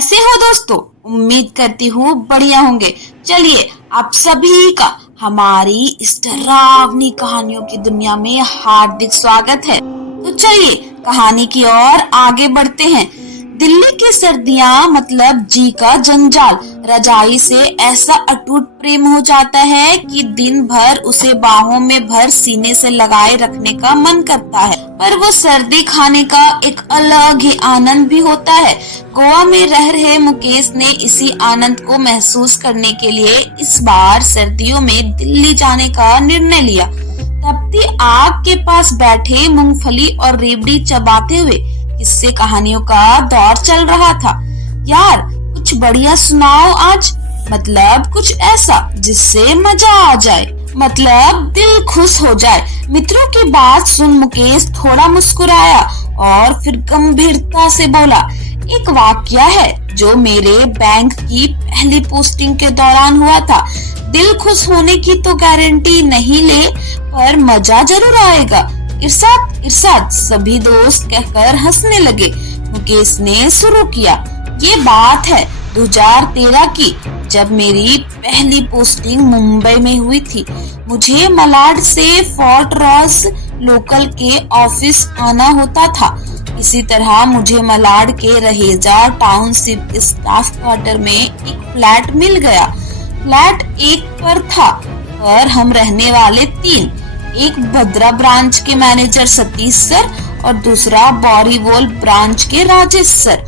कैसे हो दोस्तों? उम्मीद करती हूँ बढ़िया होंगे। चलिए आप सभी का हमारी इस डरावनी कहानियों की दुनिया में हार्दिक स्वागत है। तो चलिए कहानी की ओर आगे बढ़ते हैं। दिल्ली की सर्दियां मतलब जी का जंजाल। रजाई से ऐसा अटूट प्रेम हो जाता है कि दिन भर उसे बाहों में भर सीने से लगाए रखने का मन करता है। पर वो सर्दी खाने का एक अलग ही आनंद भी होता है। गोवा में रह रहे मुकेश ने इसी आनंद को महसूस करने के लिए इस बार सर्दियों में दिल्ली जाने का निर्णय लिया। तपती आग के पास बैठे मूंगफली और रेवड़ी चबाते हुए किस्से कहानियों का दौर चल रहा था। यार कुछ बढ़िया सुनाओ आज, मतलब कुछ ऐसा जिससे मजा आ जाए, मतलब दिल खुश हो जाए। मित्रों की बात सुन मुकेश थोड़ा मुस्कुराया और फिर गंभीरता से बोला, एक वाकया है जो मेरे बैंक की पहली पोस्टिंग के दौरान हुआ था। दिल खुश होने की तो गारंटी नहीं ले, पर मजा जरूर आएगा। इरशाद इरशाद सभी दोस्त कहकर हंसने लगे। मुकेश ने शुरू किया, ये बात है 2013 की, जब मेरी पहली पोस्टिंग मुंबई में हुई थी। मुझे मलाड से फोर्ट रॉस लोकल के ऑफिस आना होता था। इसी तरह मुझे मलाड के रहेजा टाउनशिप स्टाफ क्वार्टर में एक फ्लैट मिल गया। फ्लैट एक पर था, पर हम रहने वाले 3। एक भद्रा ब्रांच के मैनेजर सतीश सर और दूसरा बोरीवोल ब्रांच के राजेश सर।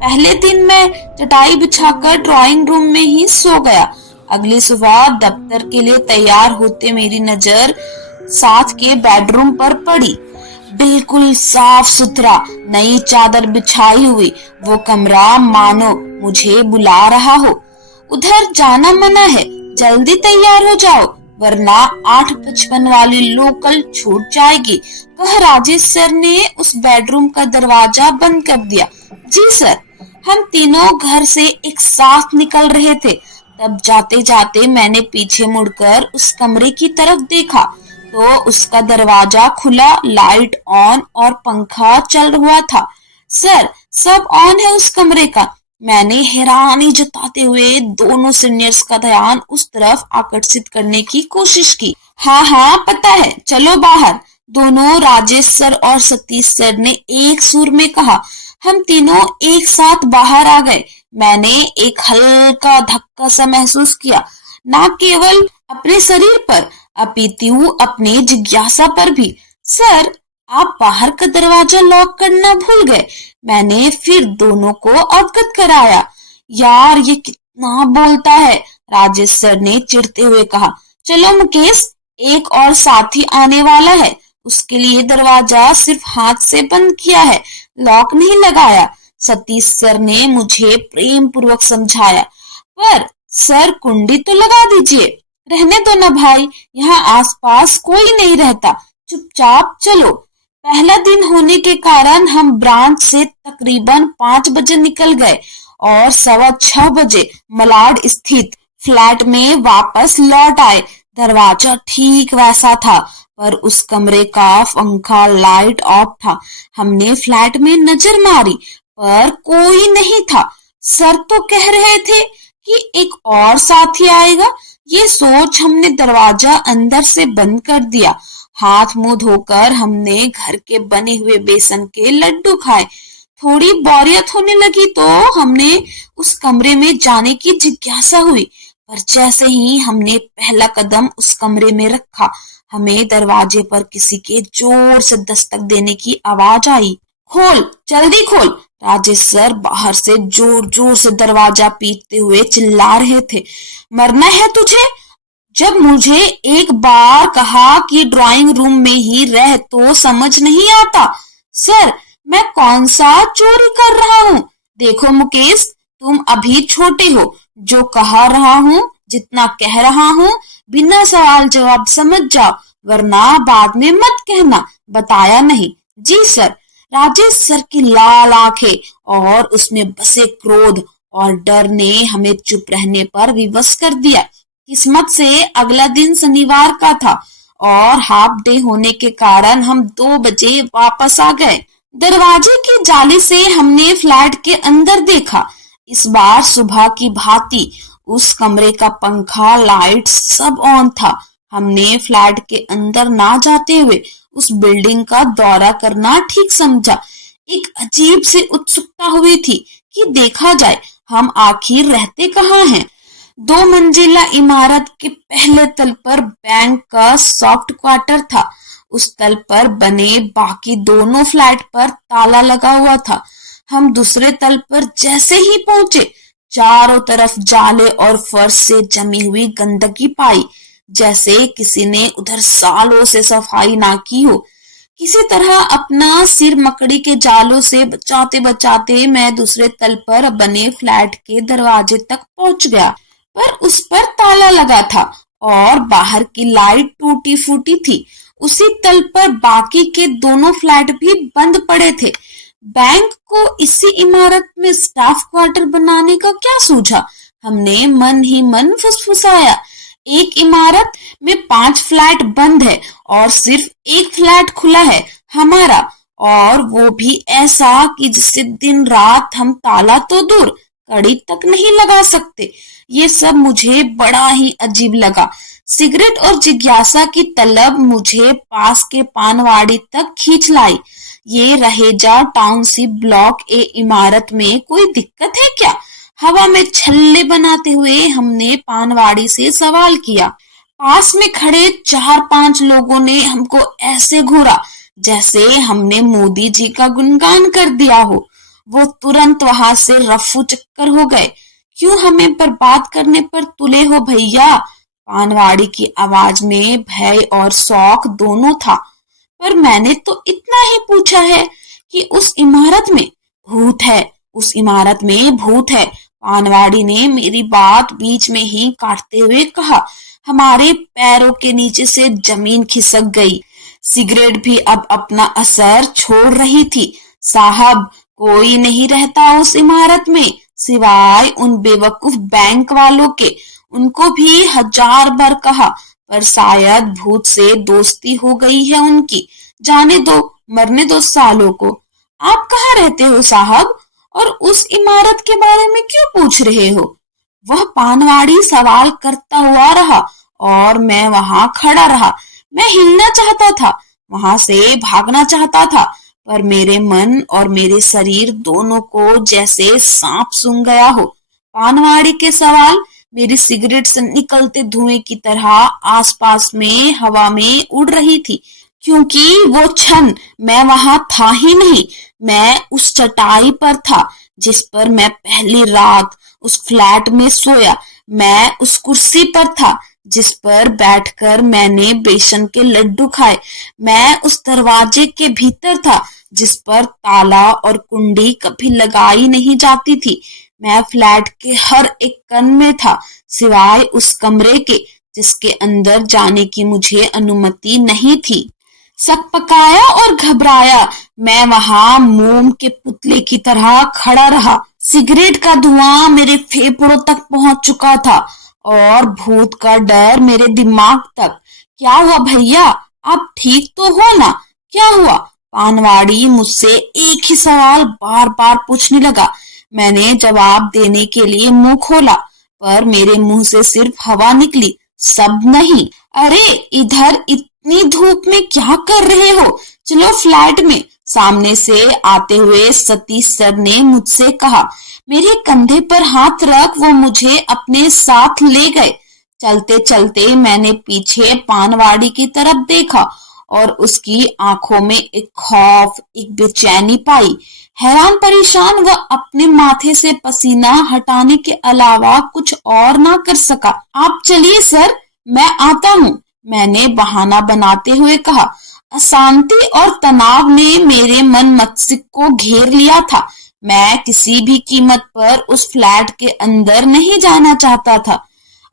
पहले दिन मैं चटाई बिछाकर ड्राइंग रूम में ही सो गया। अगली सुबह दफ्तर के लिए तैयार होते मेरी नजर साथ के बेडरूम पर पड़ी। बिल्कुल साफ सुथरा, नई चादर बिछाई हुई वो कमरा मानो मुझे बुला रहा हो। उधर जाना मना है, जल्दी तैयार हो जाओ वरना 8:55 वाली लोकल छूट जाएगी, कह राजेश सर ने उस बेडरूम का दरवाजा बंद कर दिया। जी सर। हम तीनों घर से एक साथ निकल रहे थे। तब जाते जाते मैंने पीछे मुड़कर उस कमरे की तरफ देखा तो उसका दरवाजा खुला, लाइट ऑन और पंखा चल हुआ था। सर सब ऑन है उस कमरे का। मैंने हैरानी जताते हुए दोनों सीनियर्स का ध्यान उस तरफ आकर्षित करने की कोशिश की। हाँ पता है, चलो बाहर, दोनों राजेश सर और सतीश सर ने एक सुर में कहा। हम तीनों एक साथ बाहर आ गए। मैंने एक हल्का धक्का सा महसूस किया, न केवल अपने शरीर पर अपितु अपने जिज्ञासा पर भी। सर आप बाहर का दरवाजा लॉक करना भूल गए। मैंने फिर दोनों को अवगत कराया। यार ये कितना बोलता है, राजेश सर ने चिढ़ते हुए कहा। चलो मुकेश, एक और साथी आने वाला है, उसके लिए दरवाजा सिर्फ हाथ से बंद किया है, लॉक नहीं लगाया, सतीश सर ने मुझे प्रेम पूर्वक समझाया। पर सर कुंडी तो लगा दीजिए। रहने दो ना भाई, यहाँ आसपास कोई नहीं रहता, चुपचाप चलो। पहला दिन होने के कारण हम ब्रांच से तकरीबन 5 बजे निकल गए और 6:15 बजे मलाड स्थित फ्लैट में वापस लौट आए। दरवाजा ठीक वैसा था, पर उस कमरे का पंखा लाइट ऑफ था। हमने फ्लैट में नजर मारी, पर कोई नहीं था। सर तो कह रहे थे कि एक और साथी आएगा। ये सोच हमने दरवाजा अंदर से बंद कर दिया। हाथ मुंह धोकर हमने घर के बने हुए बेसन के लड्डू खाए। थोड़ी बोरियत होने लगी तो हमने उस कमरे में जाने की जिज्ञासा हुई, पर जैसे ही हमने पहला कदम उस कमरे में रखा, हमें दरवाजे पर किसी के जोर से दस्तक देने की आवाज आई। खोल, जल्दी खोल। राजेश सर बाहर से जोर जोर से दरवाजा पीटते हुए चिल्ला रहे थे। मरना है तुझे? जब मुझे एक बार कहा कि ड्राइंग रूम में ही रह तो समझ नहीं आता। सर मैं कौन सा चोरी कर रहा हूँ? देखो मुकेश, तुम अभी छोटे हो, जो कह रहा हूँ, जितना कह रहा हूँ, बिना सवाल जवाब समझ जाओ, वरना बाद में मत कहना बताया नहीं। जी सर। राजेश सर की लाल आंखें और उसमें बसे क्रोध और डर ने हमें चुप रहने पर विवश कर दिया। किस्मत से अगला दिन शनिवार का था और हाफ डे होने के कारण हम 2 बजे वापस आ गए। दरवाजे की जाली से हमने फ्लैट के अंदर देखा। इस बार सुबह की भांति उस कमरे का पंखा, लाइट सब ऑन था। हमने फ्लैट के अंदर ना जाते हुए उस बिल्डिंग का दौरा करना ठीक समझा। एक अजीब सी उत्सुकता हुई थी कि देखा जाए हम आखिर रहते कहाँ हैं। 2 मंजिला इमारत के पहले तल पर बैंक का सॉफ्ट क्वार्टर था। उस तल पर बने बाकी दोनों फ्लैट पर ताला लगा हुआ था। हम दूसरे तल पर जैसे ही पहुंचे, चारों तरफ जाले और फर्श से जमी हुई गंदगी पाई, जैसे किसी ने उधर सालों से सफाई ना की हो। किसी तरह अपना सिर मकड़ी के जालों से बचाते बचाते मैं दूसरे तल पर बने फ्लैट के दरवाजे तक पहुंच गया, पर उस पर ताला लगा था और बाहर की लाइट टूटी फूटी थी। उसी तल पर बाकी के दोनों फ्लैट भी बंद पड़े थे। बैंक को इसी इमारत में स्टाफ क्वार्टर बनाने का क्या सूझा? हमने मन ही मन फुसफुसाया। एक इमारत में 5 फ्लैट बंद है और सिर्फ एक फ्लैट खुला है, हमारा, और वो भी ऐसा कि जिसे दिन रात हम ताला तो दूर, कड़ी तक नहीं लगा सकते। ये सब मुझे बड़ा ही अजीब लगा। सिगरेट और जिज्ञासा की तलब मुझे पास के पानवाड़ी तक खींच लाई। ये रहेजा टाउनशिप ब्लॉक ए इमारत में कोई दिक्कत है क्या? हवा में छल्ले बनाते हुए हमने पानवाड़ी से सवाल किया। पास में खड़े 4-5 लोगों ने हमको ऐसे घूरा जैसे हमने मोदी जी का गुणगान कर दिया हो। वो तुरंत वहां से रफू चक्कर हो गए। क्यों हमें बर्बाद करने पर तुले हो भैया? पानवाड़ी की आवाज में भय और शौक दोनों था। पर मैंने तो इतना ही पूछा है कि उस इमारत में भूत है, उस इमारत में भूत है। पानवाड़ी ने मेरी बात बीच में ही काटते हुए कहा। हमारे पैरों के नीचे से जमीन खिसक गई। सिगरेट भी अब अपना असर छोड़ रही थी। साहब, कोई नहीं रहता उस इमारत में सिवाय उन बेवकूफ बैंक वालों के। उनको भी 1000 बार कहा, पर शायद भूत से दोस्ती हो गई है उनकी। जाने दो, मरने दो सालों को। आप कहाँ रहते हो साहब, और उस इमारत के बारे में क्यों पूछ रहे हो? वह पानवाड़ी सवाल करता हुआ रहा और मैं वहां खड़ा रहा। मैं हिलना चाहता था, वहां से भागना चाहता था, पर मेरे मन और मेरे शरीर दोनों को जैसे सांप सूंघ गया हो। पानवाड़ी के सवाल मेरी सिगरेट से निकलते धुएं की तरह आसपास में हवा में उड़ रही थी, क्योंकि वो क्षण मैं वहां था ही नहीं। मैं उस चटाई पर था जिस पर मैं पहली रात उस फ्लैट में सोया। मैं उस कुर्सी पर था जिस पर बैठकर मैंने बेसन के लड्डू खाए। मैं उस दरवाजे के भीतर था जिस पर ताला और कुंडी कभी लगाई नहीं जाती थी। मैं फ्लैट के हर एक कण में था, सिवाय उस कमरे के जिसके अंदर जाने की मुझे अनुमति नहीं थी। सकपकाया और घबराया मैं वहां मोम के पुतले की तरह खड़ा रहा। सिगरेट का धुआं मेरे फेफड़ों तक पहुंच चुका था और भूत का डर मेरे दिमाग तक। क्या हुआ भैया, आप ठीक तो हो ना? क्या हुआ? पानवाड़ी मुझसे एक ही सवाल बार बार पूछने लगा। मैंने जवाब देने के लिए मुंह खोला, पर मेरे मुंह से सिर्फ हवा निकली, शब्द नहीं। अरे इधर इतनी धूप में क्या कर रहे हो? चलो फ्लैट में, सामने से आते हुए सतीश सर ने मुझसे कहा। मेरे कंधे पर हाथ रख वो मुझे अपने साथ ले गए। चलते चलते मैंने पीछे पानवाड़ी की तरफ देखा और उसकी आंखों में एक खौफ, एक बेचैनी पाई। हैरान परेशान वह अपने माथे से पसीना हटाने के अलावा कुछ और ना कर सका। आप चलिए सर, मैं आता हूँ, मैंने बहाना बनाते हुए कहा। अशांति और तनाव ने मेरे मन मस्तिष्क को घेर लिया था। मैं किसी भी कीमत पर उस फ्लैट के अंदर नहीं जाना चाहता था।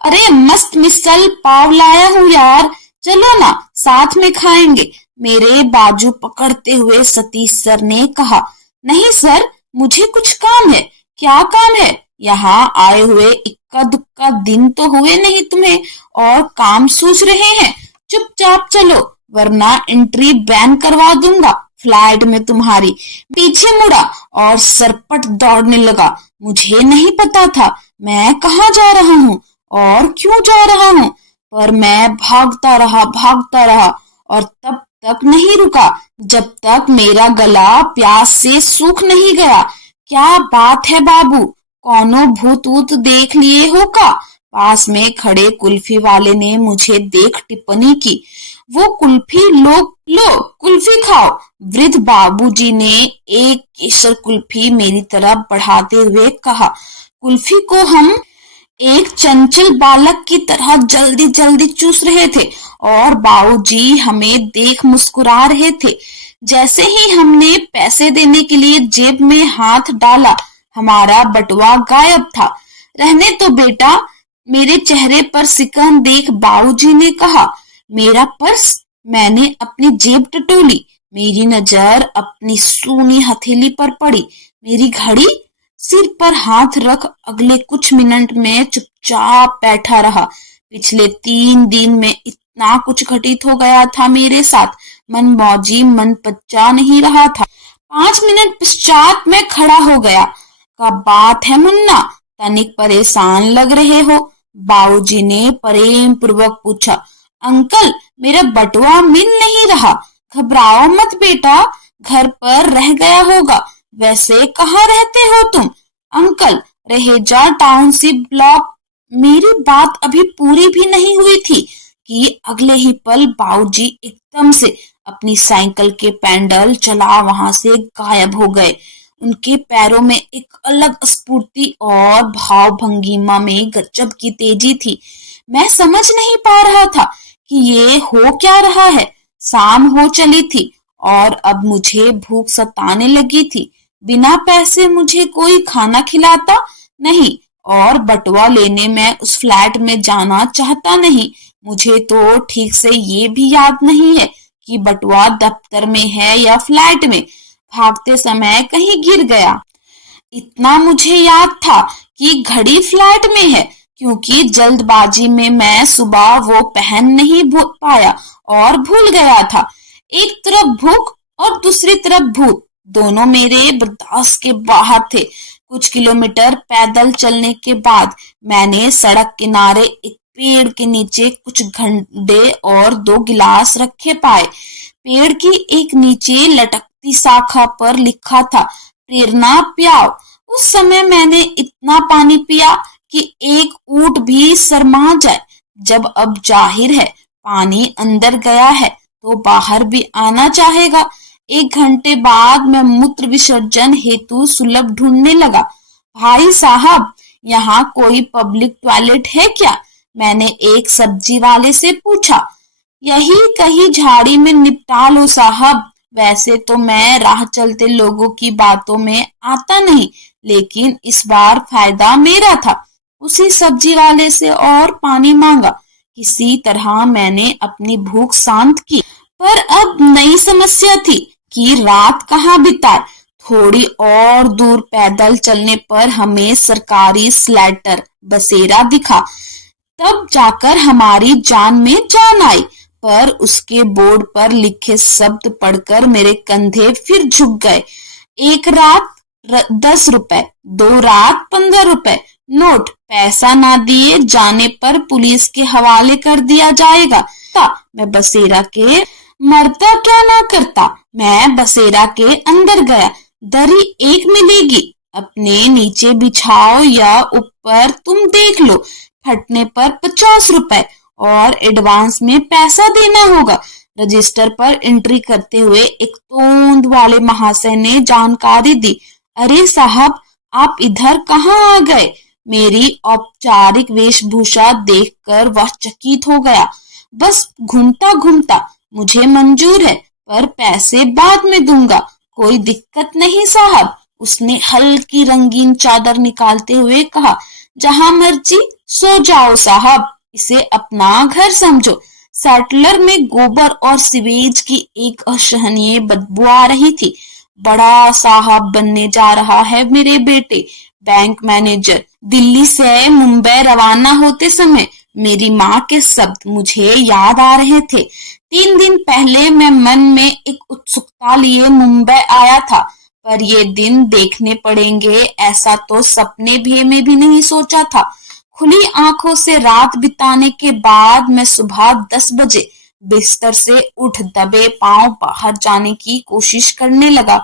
अरे मस्त मिसल पाव लाया हूँ यार, चलो ना साथ में खाएंगे, मेरे बाजू पकड़ते हुए सतीश सर ने कहा। नहीं सर, मुझे कुछ काम है। क्या काम है? यहाँ आए हुए इक्का दुक्का दिन तो हुए नहीं तुम्हें और काम सूझ रहे हैं। चुपचाप चलो, वरना एंट्री बैन करवा दूंगा फ्लैट में तुम्हारी। पीछे मुड़ा और सरपट दौड़ने लगा। मुझे नहीं पता था मैं कहाँ जा रहा हूँ और क्यों जा रहा हूँ, पर मैं भागता रहा और तब तक नहीं रुका जब तक मेरा गला प्यास से सूख नहीं गया। क्या बात है बाबू, कौनो भूत ऊत देख लिए हो का? पास में खड़े कुल्फी वाले ने मुझे देख टिप्पणी की। वो कुल्फी लो कुल्फी खाओ। वृद्ध बाबूजी ने एक केसर कुल्फी मेरी तरफ बढ़ाते हुए कहा। कुल्फी को हम एक चंचल बालक की तरह जल्दी जल्दी चूस रहे थे और बाबूजी हमें देख मुस्कुरा रहे थे। जैसे ही हमने पैसे देने के लिए जेब में हाथ डाला, हमारा बटुआ गायब था। रहने तो बेटा, मेरे चेहरे पर सिकन देख बाबूजी ने कहा। मेरा पर्स? मैंने अपनी जेब टटोली। मेरी नजर अपनी सूनी हथेली पर पड़ी। मेरी घड़ी? सिर पर हाथ रख अगले कुछ मिनट में चुपचाप बैठा रहा। पिछले 3 दिन में इतना कुछ घटित हो गया था मेरे साथ, मन मौजी मन पच्चा नहीं रहा था। 5 मिनट पश्चात मैं खड़ा हो गया। क्या बात है मुन्ना, तनिक परेशान लग रहे हो? बाबूजी ने प्रेम पूर्वक पूछा। अंकल, मेरा बटुआ मिल नहीं रहा। घबराओ मत बेटा, घर पर रह गया होगा। वैसे कहाँ रहते हो तुम? Uncle, Raheja township block. मेरी बात अभी पूरी भी नहीं हुई थी कि अगले ही पल बाबूजी एकदम से अपनी साइकिल के पैडल चला वहां से गायब हो गए। उनके पैरों में एक अलग स्फूर्ति और भाव भंगिमा में गजब की तेजी थी। मैं समझ नहीं पा रहा था कि ये हो क्या रहा है। शाम हो चली थी और अब मुझे भूख सताने लगी थी। बिना पैसे मुझे कोई खाना खिलाता नहीं और बटुआ लेने मैं उस फ्लैट में जाना चाहता नहीं। मुझे तो ठीक से ये भी याद नहीं है कि बटुआ दफ्तर में है या फ्लैट में। भागते समय कहीं गिर गया। इतना मुझे याद था कि घड़ी फ्लैट में है, क्योंकि जल्दबाजी में मैं सुबह वो पहन नहीं पाया और भूल गया था। एक तरफ भूख और दूसरी तरफ भूत, दोनों मेरे बर्दाश्त के बाहर थे। कुछ किलोमीटर पैदल चलने के बाद मैंने सड़क किनारे एक पेड़ के नीचे कुछ घंटे और 2 गिलास रखे पाए। पेड़ की एक नीचे लटकती शाखा पर लिखा था, प्रेरणा पियाओ। उस समय मैंने इतना पानी पिया कि एक ऊंट भी शर्मा जाए। जब अब जाहिर है पानी अंदर गया है तो बाहर भी आना चाहेगा। 1 घंटे बाद मैं मूत्र विसर्जन हेतु सुलभ ढूंढने लगा। भाई साहब, यहाँ कोई पब्लिक टॉयलेट है क्या? मैंने एक सब्जी वाले से पूछा। यही कहीं झाड़ी में निपटा लो साहब। वैसे तो मैं राह चलते लोगों की बातों में आता नहीं, लेकिन इस बार फायदा मेरा था। उसी सब्जी वाले से और पानी मांगा। किसी तरह मैंने अपनी भूख शांत की, पर अब नई समस्या थी कि रात कहाँ बिताए। थोड़ी और दूर पैदल चलने पर हमें सरकारी स्लेटर बसेरा दिखा। तब जाकर हमारी जान में जान आई, पर उसके बोर्ड पर लिखे शब्द पढ़कर मेरे कंधे फिर झुक गए। 1 रात 10 रुपए, 2 रात 15 रुपए नोट। पैसा ना दिए जाने पर पुलिस के हवाले कर दिया जाएगा। मैं बसेरा के मरता क्या ना करता। मैं बसेरा के अंदर गया। दरी एक मिलेगी, अपने नीचे बिछाओ या ऊपर तुम देख लो। फटने पर 50 रुपए और एडवांस में पैसा देना होगा। रजिस्टर पर एंट्री करते हुए एक तोंद वाले महाशय ने जानकारी दी। अरे साहब, आप इधर कहाँ आ गए? मेरी औपचारिक वेशभूषा देखकर वह चकित हो गया। बस घूमता घूमता, मुझे मंजूर है, पर पैसे बाद में दूंगा। कोई दिक्कत नहीं साहब, उसने हल्की रंगीन चादर निकालते हुए कहा। जहां मर्जी सो जाओ साहब, इसे अपना घर समझो। सेटलर में गोबर और सीवेज की एक असहनीय बदबू आ रही थी। बड़ा साहब बनने जा रहा है मेरे बेटे, बैंक मैनेजर। दिल्ली से मुंबई रवाना होते समय मेरी माँ के शब्द मुझे याद आ रहे थे। 3 दिन पहले मैं मन में एक उत्सुकता लिए मुंबई आया था, पर ये दिन देखने पड़ेंगे ऐसा तो सपने भी में भी नहीं सोचा था। खुली आंखों से रात बिताने के बाद मैं सुबह 10 बजे बिस्तर से उठ दबे पांव बाहर जाने की कोशिश करने लगा।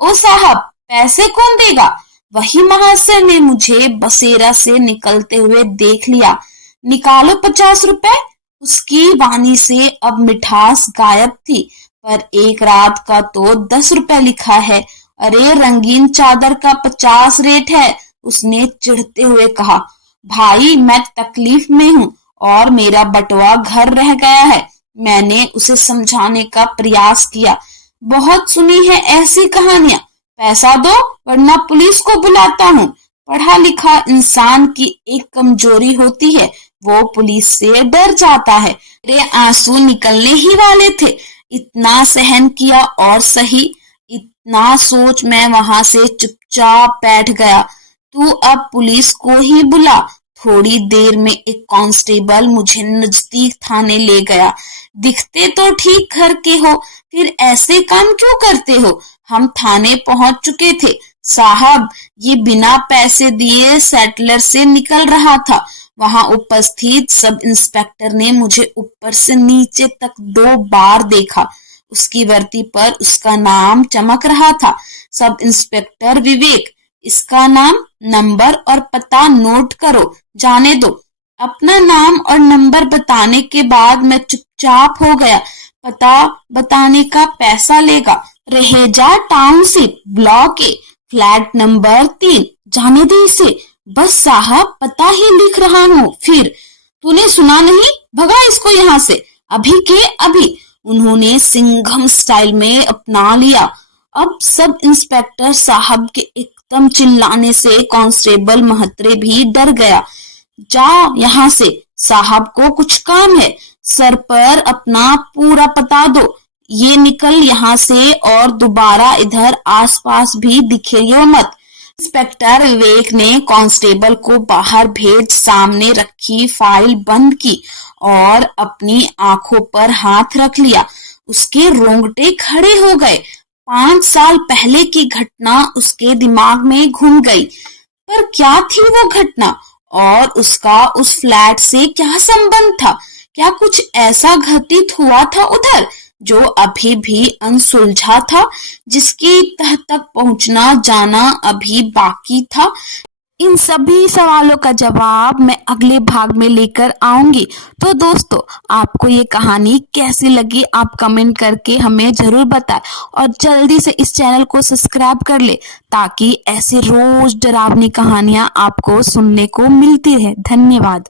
ओ साहब, पैसे कौन देगा? वही महाशय ने मुझे बसेरा से निकलते हुए देख लिया। निकालो 50 रुपए। उसकी वाणी से अब मिठास गायब थी। पर एक रात का तो 10 रुपए लिखा है। अरे रंगीन चादर का 50 रेट है, उसने चिढ़ते हुए कहा। भाई मैं तकलीफ में हूँ और मेरा बटुआ घर रह गया है। मैंने उसे समझाने का प्रयास किया। बहुत सुनी है ऐसी कहानियां, पैसा दो वरना पुलिस को बुलाता हूँ। पढ़ा लिखा इंसान की एक कमजोरी होती है, वो पुलिस से डर जाता है। मेरे आंसू निकलने ही वाले थे। इतना सहन किया और सही, इतना सोच मैं वहां से चुपचाप बैठ गया। तू अब पुलिस को ही बुला। थोड़ी देर में एक कांस्टेबल मुझे नजदीक थाने ले गया। दिखते तो ठीक घर के हो, फिर ऐसे काम क्यों करते हो? हम थाने पहुंच चुके थे। साहब, ये बिना पैसे दिए सेटलर से निकल रहा था। वहां उपस्थित सब इंस्पेक्टर ने मुझे ऊपर से नीचे तक 2 बार देखा। उसकी वर्दी पर उसका नाम चमक रहा था, सब इंस्पेक्टर विवेक। इसका नाम, नंबर और पता नोट करो। जाने दो। अपना नाम और नंबर बताने के बाद मैं चुपचाप हो गया। पता बताने का पैसा लेगा। रहेजा टाउनशिप, ब्लॉक ए, फ्लैट नंबर 3। जाने दे इसे। बस साहब, पता ही लिख रहा हूँ। फिर तूने सुना नहीं? भगा इसको यहाँ से, अभी के अभी। उन्होंने सिंघम स्टाइल में अपना लिया। अब सब इंस्पेक्टर साहब के एकदम चिल्लाने से कांस्टेबल महत्रे भी डर गया। जा यहाँ से, साहब को कुछ काम है। सर पर अपना पूरा पता दो। ये निकल यहाँ से और दोबारा इधर आसपास भी दिखियो मत। इंस्पेक्टर विवेक ने कांस्टेबल को बाहर भेज सामने रखी फाइल बंद की और अपनी आंखों पर हाथ रख लिया। उसके रोंगटे खड़े हो गए। 5 साल पहले की घटना उसके दिमाग में घूम गई। पर क्या थी वो घटना और उसका उस फ्लैट से क्या संबंध था? क्या कुछ ऐसा घटित हुआ था उधर जो अभी भी अनसुलझा था, जिसकी तह तक पहुंचना जाना अभी बाकी था? इन सभी सवालों का जवाब मैं अगले भाग में लेकर आऊंगी। तो दोस्तों, आपको ये कहानी कैसी लगी आप कमेंट करके हमें जरूर बताएं और जल्दी से इस चैनल को सब्सक्राइब कर ले ताकि ऐसे रोज डरावनी कहानियां आपको सुनने को मिलती रहे। धन्यवाद।